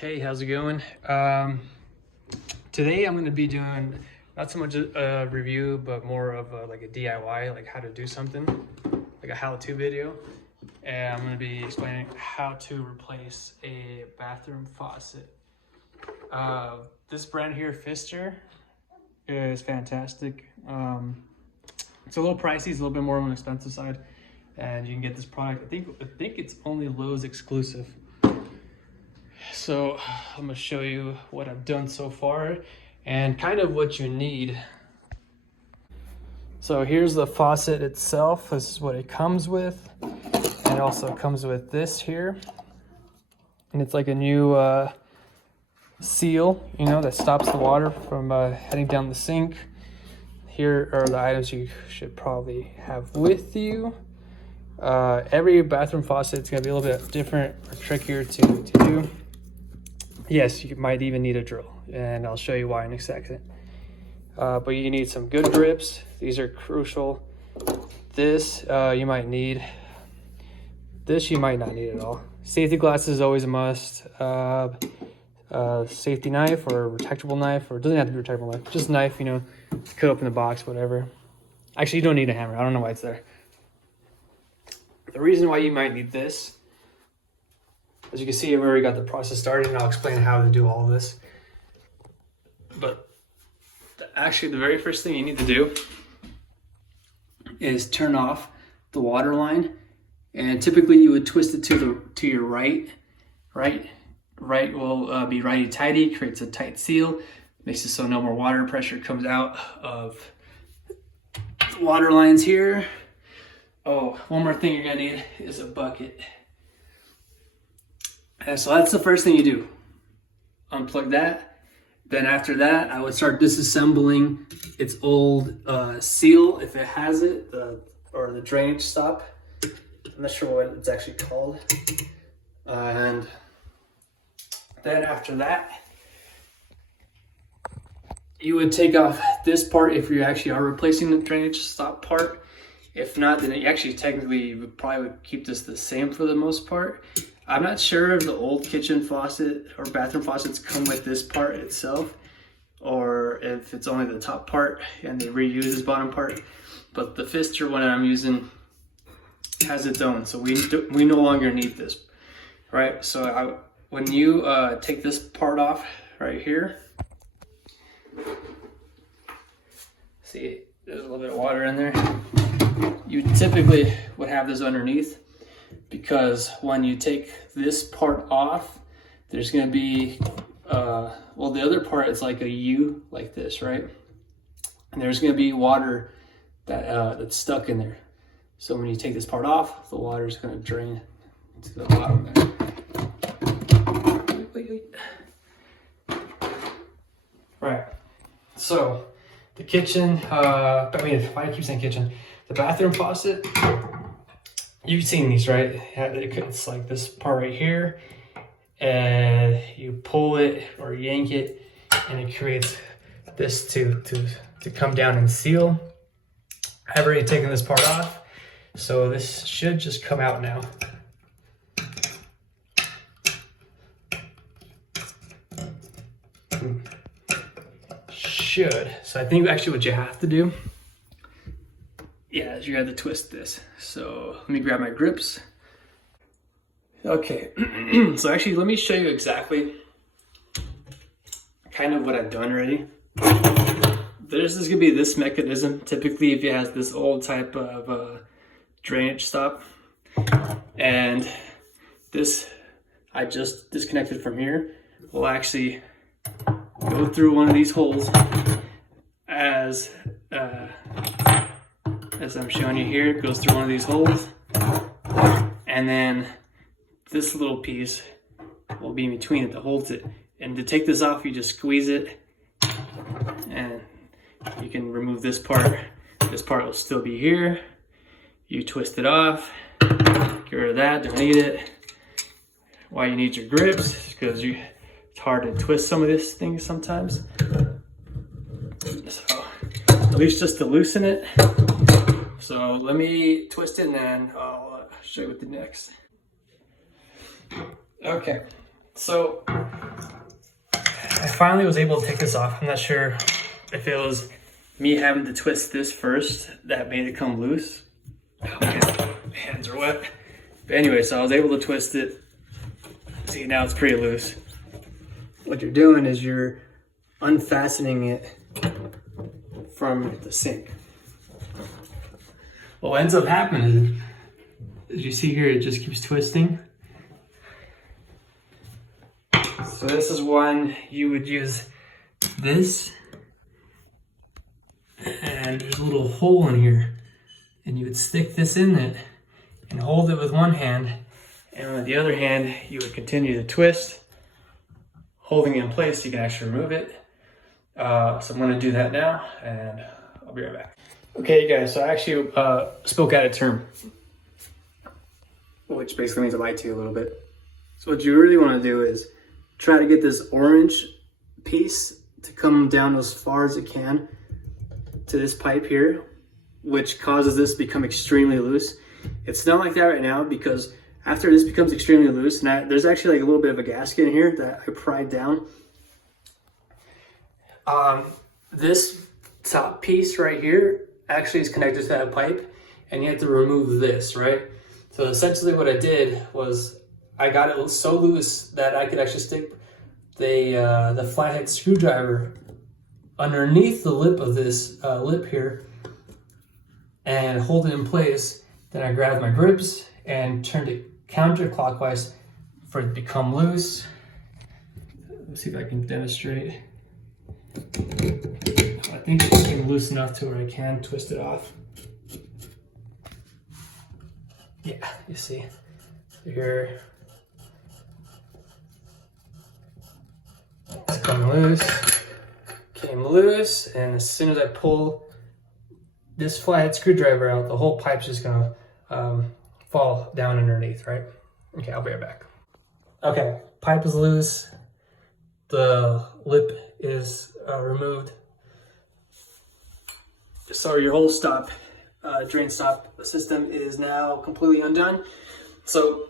Hey, how's it going? Today I'm going to be doing not so much a review, but more of like a DIY, like how to do something, like a how-to video. And I'm going to be explaining how to replace a bathroom faucet. This brand here, Pfister, is fantastic. It's a little pricey, it's a little bit more on the expensive side, and you can get this product. I think it's only Lowe's exclusive. So I'm gonna show you what I've done so far and kind of what you need. So here's the faucet itself. This is what it comes with. And it also comes with this here. And it's like a new seal, that stops the water from heading down the sink. Here are the items you should probably have with you. Every bathroom faucet is gonna be a little bit different or trickier to do. Yes, you might even need a drill, and I'll show you why in a second. But you need some good grips. These are crucial. This you might need. This you might not need at all. Safety glasses is always a must. Safety knife or retractable knife, or it doesn't have to be retractable knife, just knife, cut open the box, whatever. Actually, you don't need a hammer. I don't know why it's there. The reason why you might need this, as you can see, I've already got the process started, and I'll explain how to do all of this. But actually, the very first thing you need to do is turn off the water line. And typically, you would twist it to your right. Right will be righty-tighty, creates a tight seal, makes it so no more water pressure comes out of the water lines here. Oh, one more thing you're gonna need is a bucket. And so that's the first thing you do. Unplug that. Then after that, I would start disassembling its old seal, if it has it, or the drainage stop. I'm not sure what it's actually called. And then after that, you would take off this part if you actually are replacing the drainage stop part. If not, then you would probably keep this the same for the most part. I'm not sure if the old kitchen faucet or bathroom faucets come with this part itself, or if it's only the top part and they reuse this bottom part. But the Pfister one I'm using has its own, so we no longer need this, right? So when you take this part off right here, see there's a little bit of water in there. You typically would have this underneath, because when you take this part off, there's going to be, the other part is like a U, like this, right? And there's going to be water that's stuck in there. So when you take this part off, the water is going to drain to the bottom there. Wait. Right. So the kitchen, why do I keep saying kitchen? The bathroom faucet. You've seen these, right? It's like this part right here, and you pull it or yank it, and it creates this to come down and seal. I've already taken this part off, so this should just come out now. Should. So I think actually what you have to do, you have to twist this. So let me grab my grips. Okay, so actually let me show you exactly kind of what I've done already. There's gonna be this mechanism, typically if it has this old type of drainage stop. And this, I just disconnected from here, will actually go through one of these holes as I'm showing you here. It goes through one of these holes, and then this little piece will be in between it that holds it. And to take this off, you just squeeze it, and you can remove this part. This part will still be here. You twist it off, get rid of that, don't need it. Why you need your grips, because it's hard to twist some of this thing sometimes. So at least just to loosen it. So let me twist it, and then I'll show you what the next. Okay, so I finally was able to take this off. I'm not sure if it was me having to twist this first that made it come loose. Oh man, my hands are wet. But anyway, so I was able to twist it. See, now it's pretty loose. What you're doing is you're unfastening it from the sink. What ends up happening is, as you see here, it just keeps twisting. So this is one you would use this, and there's a little hole in here, and you would stick this in it and hold it with one hand, and with the other hand you would continue to twist, holding it in place so you can actually remove it. So I'm going to do that now, and I'll be right back. Okay, you guys, so I actually spoke out of term, which basically means I lied to you a little bit. So what you really want to do is try to get this orange piece to come down as far as it can to this pipe here, which causes this to become extremely loose. It's not like that right now because after this becomes extremely loose, and there's actually like a little bit of a gasket in here that I pried down. This top piece right here actually is connected to that pipe, and you have to remove this, right? So essentially what I did was I got it so loose that I could actually stick the flathead screwdriver underneath the lip of this lip here and hold it in place. Then I grabbed my grips and turned it counterclockwise for it to become loose. Let's see if I can demonstrate. I think it's getting loose enough to where I can twist it off. Yeah, you see. So here, it's coming loose. Came loose, and as soon as I pull this flathead screwdriver out, the whole pipe's just gonna fall down underneath, right? Okay, I'll be right back. Okay, pipe is loose. The lip is removed. So your whole drain stop system is now completely undone. So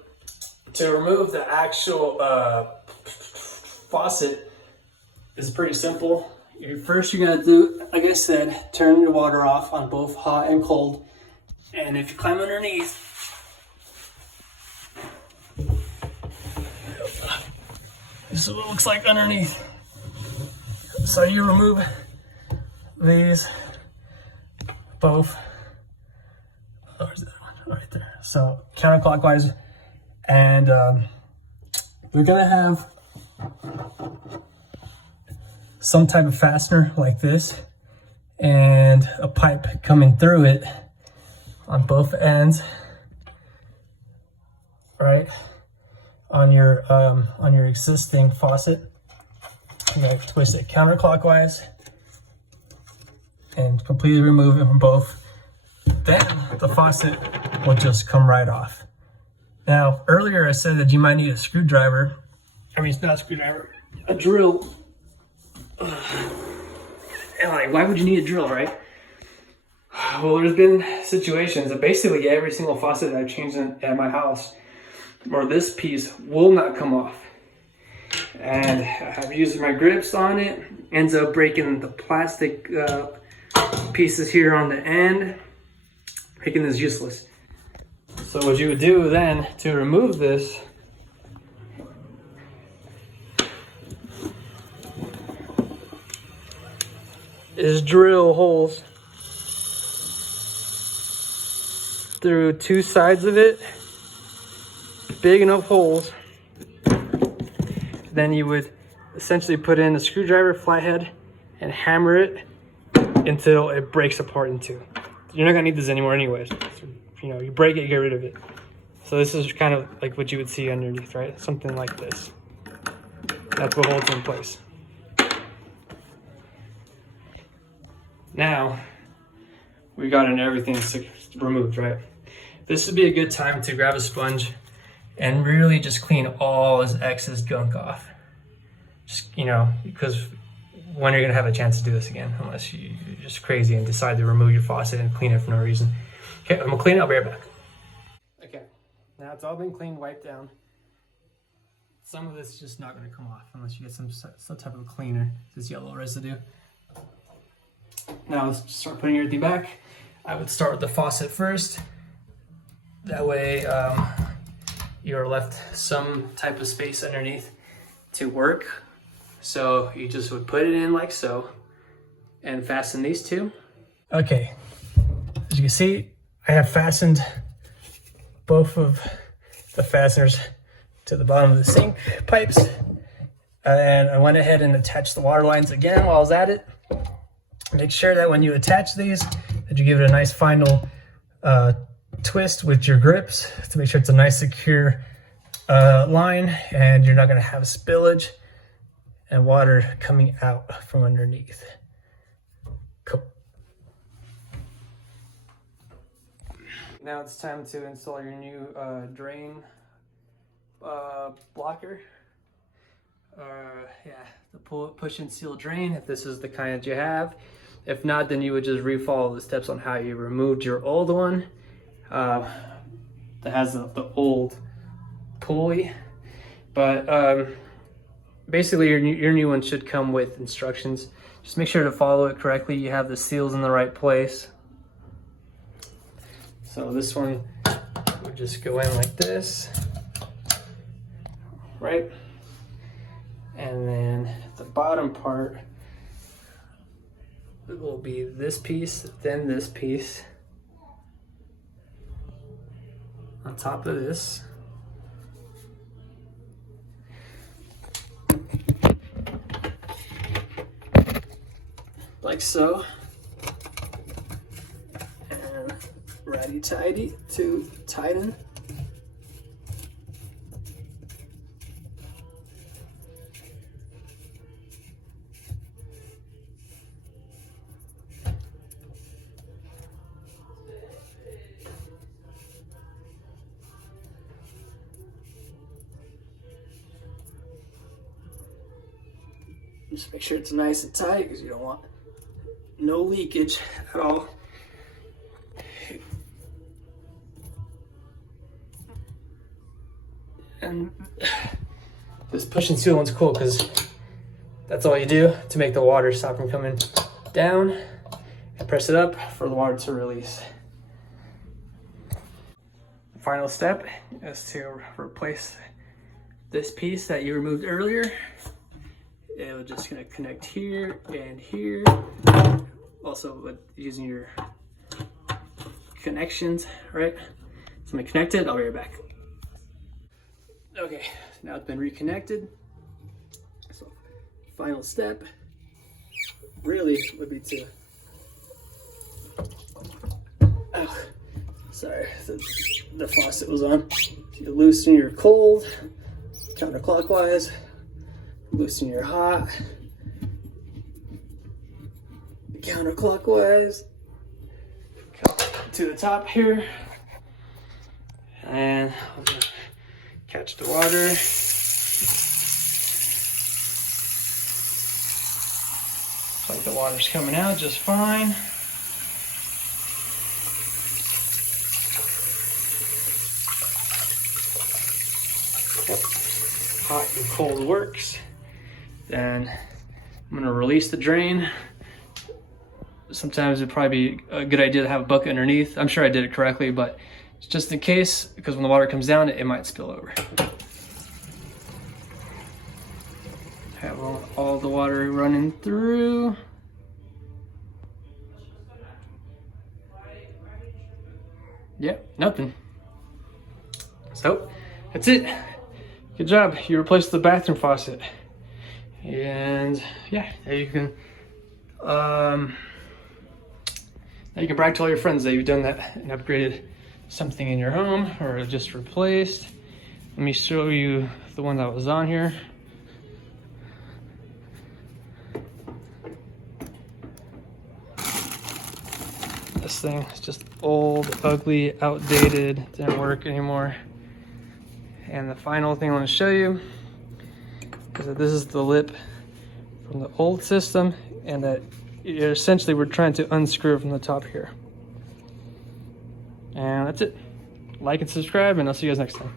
to remove the actual faucet is pretty simple. First you're gonna do, like I said, turn your water off on both hot and cold. And if you climb underneath, this is what it looks like underneath. So you remove these both. Where's that one? Right there. So counterclockwise, and we're gonna have some type of fastener like this and a pipe coming through it on both ends, right? On your existing faucet. You're gonna twist it counterclockwise and completely remove it from both. Then the faucet will just come right off. Now, earlier I said that you might need a screwdriver. I mean, it's not a screwdriver, a drill. And like, why would you need a drill, right? Well, there's been situations that basically every single faucet that I've changed at my house, or this piece will not come off. And I've used my grips on it, ends up breaking the plastic pieces here on the end, making this useless. So what you would do then to remove this is drill holes through two sides of it, big enough holes. Then you would essentially put in a screwdriver flathead and hammer it until it breaks apart in two. You're not gonna need this anymore anyways. So, you know, you break it, you get rid of it. So this is kind of like what you would see underneath, right? Something like this. That's what holds it in place. Now, we got everything removed, right? This would be a good time to grab a sponge and really just clean all this excess gunk off. Just, you know, because when are you gonna have a chance to do this again? Unless you're just crazy and decide to remove your faucet and clean it for no reason. Okay, I'm gonna clean it, I'll be right back. Okay, now it's all been cleaned, wiped down. some of this is just not going to come off unless you get some type of cleaner, this yellow residue. Now let's start putting everything back. I would start with the faucet first. That way you're left some type of space underneath to work. So you just would put it in like so and fasten these two. Okay, as you can see, I have fastened both of the fasteners to the bottom of the sink pipes. And I went ahead and attached the water lines again while I was at it. Make sure that when you attach these, that you give it a nice final twist with your grips to make sure it's a nice secure line and you're not gonna have spillage and water coming out from underneath. Cool. Now it's time to install your new drain blocker. Yeah, the push and seal drain, if this is the kind that you have. If not, then you would just re-follow the steps on how you removed your old one that has the old pulley. But basically your new one should come with instructions. Just make sure to follow it correctly. You have the seals in the right place. So this one would just go in like this, right? And then the bottom part, it will be this piece, then this piece on top of this. Like so. And righty-tighty to tighten. Just make sure it's nice and tight because you don't want no leakage at all. And this push and seal one's cool because that's all you do to make the water stop from coming down, and press it up for the water to release. The final step is to replace this piece that you removed earlier. It's just gonna connect here and here. Also with using your connections, right? So I'm gonna connect it, I'll be right back. Okay, now it's been reconnected. So final step really would be to, oh, sorry, the faucet was on. You loosen your cold, counterclockwise. Loosen your hot, counterclockwise, to the top here, and I'm gonna catch the water. Looks like the water's coming out just fine. Hot and cold works. Then I'm gonna release the drain. Sometimes it'd probably be a good idea to have a bucket underneath. I'm sure I did it correctly, but just in case, because when the water comes down, it might spill over. Have all the water running through. Yep, nothing. So that's it. Good job. You replaced the bathroom faucet. And yeah, now you can brag to all your friends that you've done that and upgraded something in your home or just replaced. Let me show you the one that was on here. This thing is just old, ugly, outdated, didn't work anymore. And the final thing I want to show you is that this is the lip from the old system, and that essentially we're trying to unscrew from the top here. And that's it. Like and subscribe, and I'll see you guys next time.